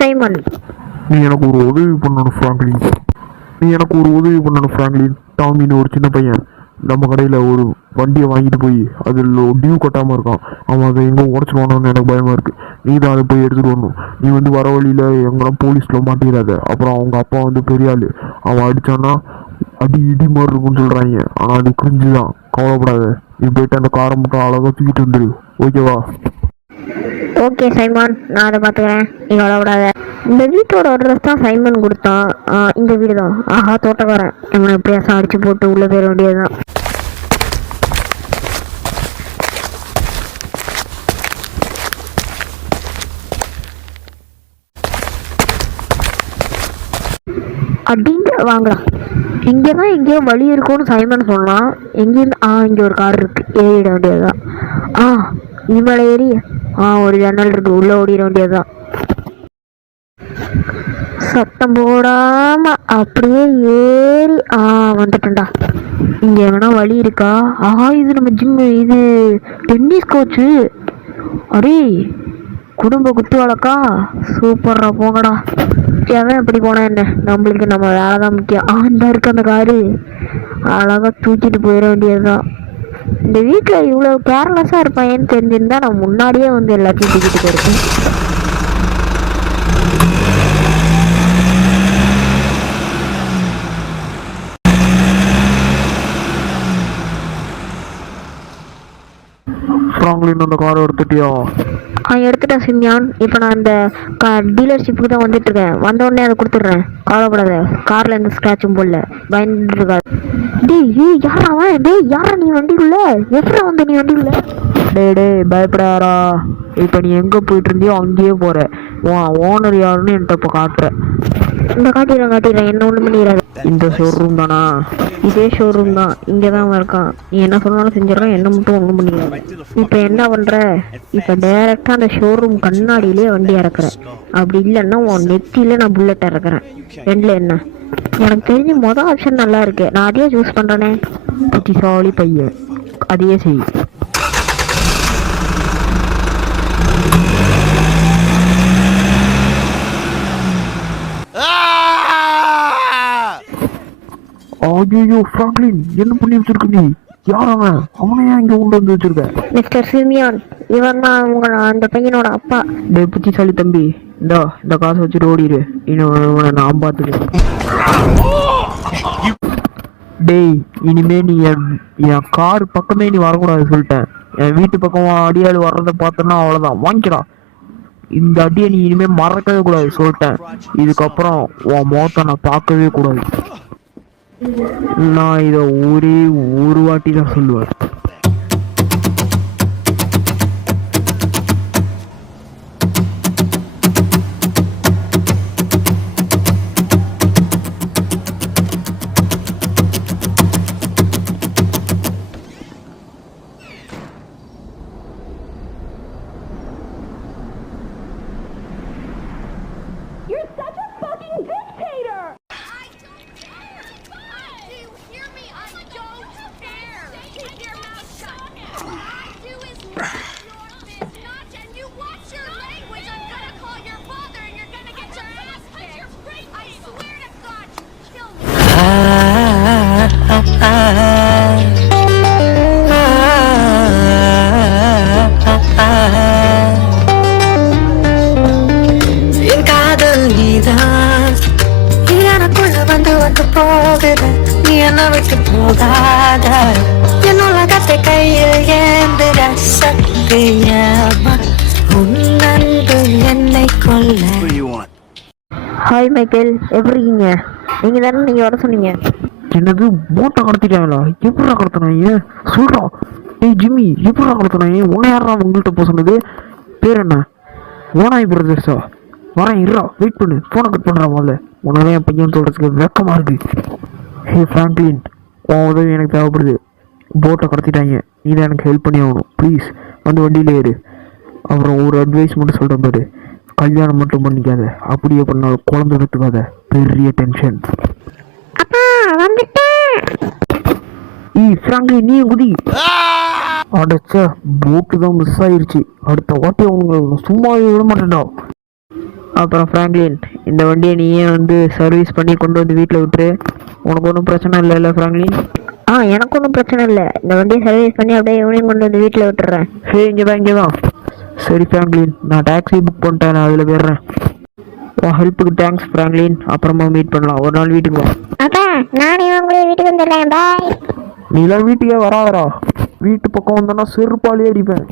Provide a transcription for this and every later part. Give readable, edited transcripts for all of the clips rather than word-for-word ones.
Simon. நீ எனக்கு ஒரு உதவி பண்ணணும் ஃப்ராங்க்லின். டாமின்னு ஒரு சின்ன பையன் நம்ம கடையில் ஒரு வண்டியை வாங்கிட்டு போய் அதில் டியூ கட்டாமல் இருக்கான். அவன் அதை எங்கே உடச்சிடுவானோன்னு எனக்கு பயமாக இருக்குது. நீ தான் அதை போய் எடுத்துகிட்டு வரணும். நீ வர வழியில் எங்கெல்லாம் போலீஸில் மாட்டிடாத. அப்புறம் அவங்க அப்பா பெரிய ஆள், அவன் அடித்தான்னா அடி இடி மாதிரி இருக்குன்னு சொல்கிறாங்க. ஆனால் அது கிரிஞ்சு தான், கவலைப்படாத. நீ போயிட்டு அந்த காரை மட்டும் அழகாக தூக்கிட்டு வந்துடு, ஓகேவா? ஓகே சைமன், நான் அதை பார்த்துக்கிறேன், நீ கவலைப்படாத. இந்த வீட்டோட அட்ரஸ் தான் சைமன் கொடுத்தான். இந்த வீடு தான். ஆஹா, தோட்டக்காரன் இவனை எப்படியாசம் அடிச்சு போட்டு உள்ளே போயிட வேண்டியதுதான். அப்படிங்க வாங்கலாம். இங்கே தான் எங்கேயோ வழி இருக்கும்னு சைமன் சொன்னான். எங்கேருந்து இங்கே ஒரு கார் இருக்கு, ஏறிட வேண்டியதுதான். இது மேலே ஏறி ஒரு ஜன்னல் இருக்கு, உள்ளே ஓடிட வேண்டியதுதான். சத்தம் போடாம அப்படியே ஏறி வந்துட்டேன்டா. இங்க எங்கன்னா வழி இருக்கா? இது நம்ம ஜிம்மு, இது டென்னிஸ் கோச்சு. அரே, குடும்ப குத்து வழக்கா, சூப்பர்ரா, போங்கடா. எவன் எப்படி போனா என்ன, நம்மளுக்கு நம்ம வேலை தான் முக்கியம். இந்த இருக்கு அந்த காரு, அழகா தூக்கிட்டு போயிட வேண்டியதுதான். இந்த வீட்டில் இவ்வளோ கேர்லெஸ்ஸாக இருப்பாயேன்னு தெரிஞ்சிருந்தா நான் முன்னாடியே எல்லாத்தையும் தூக்கிட்டு போயிருக்கேன். ஃப்ராங்க்லின், அந்த காரை எடுத்துட்டியா? எடுத்துட்டேன் சிம்யான். இப்போ நான் இந்த டீலர்ஷிப்புக்கு தான் வந்துட்டுருக்கேன். வந்தோடனே அதை கொடுத்துட்றேன், கவலைப்படாத. காரில் எந்த ஸ்க்ராட்சும் போடல, பயந்துட்டு இருக்காது. யாரா நீ வண்டிக்குள்ள? எப்படி வந்த நீ வண்டிக்குள்ள? டே பயப்படாரா. இப்போ நீ எங்கே போயிட்டு இருந்தியோ அங்கேயே போகிற. ஓனர் யாருன்னு என்கிட்ட இப்போ காட்டுறேன். இந்த காட்டிடுறேன், என்ன ஒன்றும் பண்ணிடாது. இந்த ஷோரூம் தானா? இதே ஷோரூம் தான், இங்கே தான் இருக்கான். நீ என்ன சொன்னாலும் செஞ்சிடறேன், என்ன மட்டும் ஒன்றும் பண்ணிடாது. இப்போ என்ன பண்ணுற? இப்போ டைரெக்டாக அந்த ஷோரூம் கண்ணாடியிலே வண்டி இறக்குற. அப்படி இல்லைன்னா உன் நெத்தியில நான் புல்லட் இறக்குறேன். ரெண்டில் என்ன? எனக்கு தெரிஞ்சு மொதல் ஆப்ஷன் நல்லா இருக்கு, நான் அதையே சூஸ் பண்ணுறேனே. புத்திசாலி பையன், அதையே செய். ஐயோ ஃப்ராங்க்லின், என்ன பண்ணி வச்சிருக்க நீ? யார் அவன்? அவனை ஏன் இங்கே கொண்டு வந்து வச்சிருக்க? மிஸ்டர் சிமியான், இவன் தான் அந்த பையனோட அப்பா. டே புத்திசாலி தம்பி, இந்த காசை வச்சுட்டு ஓடிடு. இன்னும் நான் பார்த்துக்கிறேன். டேய், இனிமே நீ என் கார் பக்கமே நீ வரக்கூடாது சொல்லிட்டேன். என் வீட்டு பக்கம் அடியாள் வர்றதை பார்த்தோன்னா அவ்வளோதான், வாங்கிக்கிறா. இந்த அடியை நீ இனிமே மறக்கவே கூடாது சொல்லிட்டேன். இதுக்கப்புறம் உன் முகத்தை நான் பார்க்கவே கூடாது. நான் இதை ஒரே ஒரு வாட்டி தான் சொல்லுவேன். நீ என்ன விட்டு போகாத, என் உலகத்தை கையில் ஏந்திர சத்தியமா உன்னன்பு என்னை கொல்ல. ஹாய் மைக்கேல், எப்படி இருக்கீங்க? நீங்க தானே நீங்க வர சொன்னீங்க. என்னது, போட்டை கடத்திட்டாங்களா? எப்படா கடத்தினாங்க சொல்றா? ஏய் ஜிம்மி, எப்படா கடத்தினாங்க? உன்னை யாரா உங்கள்கிட்ட போக சொன்னது? பேர் என்ன? ஓனாய் பிரதர்ஸா? வரேன், இருறா, வெயிட் பண்ணு, ஃபோனை கட் பண்ணுறா. முதல்ல உன்னால என் பையன் சொல்கிறதுக்கு வெக்கமாக இருக்குது. ஹே ஃப்ராங்க்லின், உன் உதவி எனக்கு தேவைப்படுது. போட்டை கடத்திட்டாங்க, நீ தான் எனக்கு ஹெல்ப் பண்ணி ஆகணும். ப்ளீஸ் வந்து வண்டியில் ஏறு. அப்புறம் ஒரு அட்வைஸ் மட்டும் சொல்கிறேன் பாரு, கல்யாணம் மட்டும் பண்ணிக்காத. அப்படியே பண்ணாலும் குழந்தை பெற்றுக்காத, பெரிய டென்ஷன். ஃப்ராங்க்லின், நீ குதி. அடைச்சா போட்டு தான் மிஸ் ஆயிடுச்சு. அடுத்த வாட்டி அவங்க சும்மாவே விட மாட்டேன்டா. அப்புறம் ஃப்ராங்க்லின், இந்த வண்டியை நீயே வந்து சர்வீஸ் பண்ணி கொண்டு வந்து வீட்டில் விட்டுரு. உனக்கு ஒன்றும் பிரச்சனை இல்லைல்ல ஃப்ராங்க்லின்? எனக்கு ஒன்றும் பிரச்சனை இல்லை. இந்த வண்டியை சர்வீஸ் பண்ணி அப்படியே ஈவினிங் கொண்டு வந்து வீட்டில் விட்டுறேன். இங்கே தான். சரி ஃப்ராங்க்லின், நான் டாக்ஸி புக் பண்ணிட்டேன், நான் அதில் போயிடுறேன். உன் ஹெல்ப்புக்கு தேங்க்ஸ் ஃப்ராங்க்லின். அப்புறமா மீட் பண்ணலாம். ஒரு நாள் வீட்டுக்கு வா. அப்பா நானே உங்களே வீட்டுக்கு வந்துடுறேன். பாய். நீலாம் வீட்டுக்கே வராதரா. வீட்டு பக்கம் வந்தோன்னா செருப்பாலே அடிப்பேன்.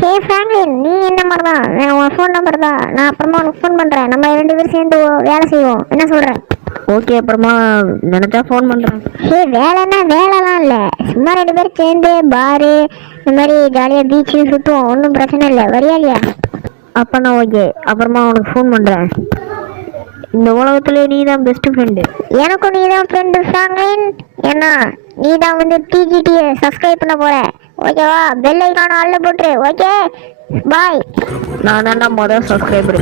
ஹே ஃப்ராங்க்லின், நீ என்ன மாதிரி தான், உன் ஃபோன் நம்பர் தான், நான் அப்புறமா உனக்கு ஃபோன் பண்ணுறேன். நம்ம 2 பேரும் சேர்ந்து வேலை செய்வோம். என்ன சொல்கிறேன்? ஓகே, அப்புறமா நினச்சா ஃபோன் பண்ணுறேன். ஹே வேலைன்னா வேலைலாம் இல்லை, சும்மா 2 பேரும் சேர்ந்து பாரு இந்த மாதிரி ஜாலியாக பீச்சு சுற்றுவோம். ஒன்றும் பிரச்சனை இல்லை. வரியா இல்லையா? அப்போனா ஓகே, அப்புறமா உனக்கு ஃபோன் பண்ணுறேன். இந்த உலகத்திலே நீ தான் பெஸ்ட் ஃப்ரெண்டு. எனக்கும் நீ தான் ஃப்ரெண்டு ஃப்ராங்க்லின். ஏன்னா நீ தான் வந்து டிஜிடியை சப்ஸ்கிரைப் பண்ண போற. ஓகேவா? பெல் ஐக்கான ஆல்ல போட்டுரு. Okay bye. நான் தான்டா மொதல் சப்ஸ்கிரைபர்.